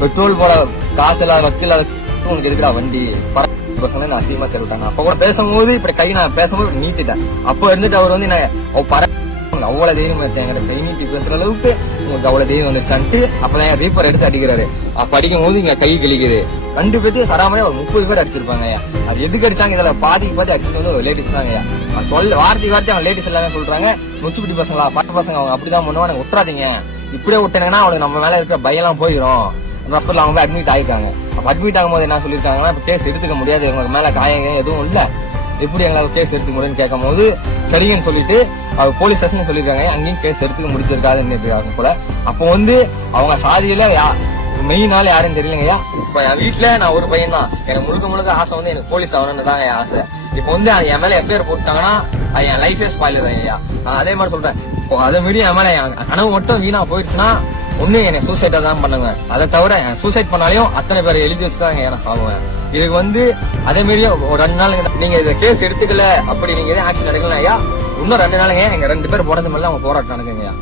Petrol போட காசு இல்லாத வக்கீல் உனக்கு எதுக்குடா வண்டி பசங்க நான் அசிங்கமா கேட்டாங்க. அப்ப கூட பேசும்போது இப்படி கை நான் பேசும்போது நீட்டிட்டேன். அப்போ இருந்துட்டு அவர் வந்து அவ்வளவு தைரியம் வச்சு எங்கிட்ட கை நீட்டி பேசுற அளவுக்கு உங்களுக்கு அவ்வளவு தைரியம் வந்துருச்சான்ட்டு அப்பதான் ரீப்பர் எடுத்து அடிக்கிறாரு. அப்ப அடிக்கும் போது இங்க கை கிழிக்குது. 2 பேர்த்தையும் சராமையா ஒரு 30 பேர் அடிச்சிருப்பாங்க. அது எதுக்கு அடிச்சாங்க? இதுல பாதிக்கு பாதி அடிச்சுட்டு வந்து ஒரு லேடிஸ் தாங்க. வார்த்தை அவங்க லேடிஸ் எல்லாமே சொல்றாங்க, முச்சுப்பிட்டி பசங்களா பாட்டு பசங்க அவங்க அப்படிதான் பண்ணுவாங்க, விட்டுறாதீங்க. இப்படியே விட்டீங்கன்னா அவளுக்கு நம்ம மேல இருக்கிற பயம்லாம் போயிடும். ஹாஸ்பிட்டல் அவங்க போய் அட்மிட் ஆகிருக்காங்க. அப்ப அட்மிட் ஆகும்போது என்ன சொல்லிருக்காங்கன்னா, இப்ப கேஸ் எடுத்துக்க முடியாது, உங்களுக்கு மேல காயங்க எதுவும் இல்ல, எப்படி எங்களால கேஸ் எடுத்துக்க முடியும்னு கேட்கும் போது சரிங்கன்னு சொல்லிட்டு அவங்க போலீஸ் ஸ்டேஷன் சொல்லிருக்காங்க. அங்கேயும் கேஸ் எடுத்துக்க முடிச்சிருக்காதுன்னு போல. அப்போ வந்து அவங்க சாதியில மெயின் ஆள் யாருன்னு தெரியலங்கய்யா. இப்ப என் வீட்டுல நான் ஒரு பையன் தான், எனக்கு முழுக்க ஆசை வந்து எனக்கு போலீஸ் ஆகணும்னு தான் என் ஆசை. இப்ப வந்து என் மேல எஃப்ஐஆர் போட்டாங்கன்னா என் லைஃபே ஸ்பாயில் ஐயா. நான் அதே மாதிரி சொல்றேன், அதே மீறி என் மேல என் கனவு மட்டும் வீணா போயிடுச்சுன்னா ஒண்ணு என்னை சூசைட்டா தான் பண்ணுங்க. அதை தவிர சூசைட் பண்ணாலையும் அத்தனை பேர் எழுதி வச்சுதான் நான் சாகுவேன். இதுக்கு வந்து அதே மாதிரியே ஒரு 2 நாள் நீங்க இதை கேஸ் எடுத்துக்கல, அப்படி நீங்க ஆக்ஷன் எடுக்கலாம் ஐயா, இன்னும் 2 நாளுங்க எங்க 2 பேர் போனது மேல அவங்க போராட்டம் நடக்குங்க ஐயா.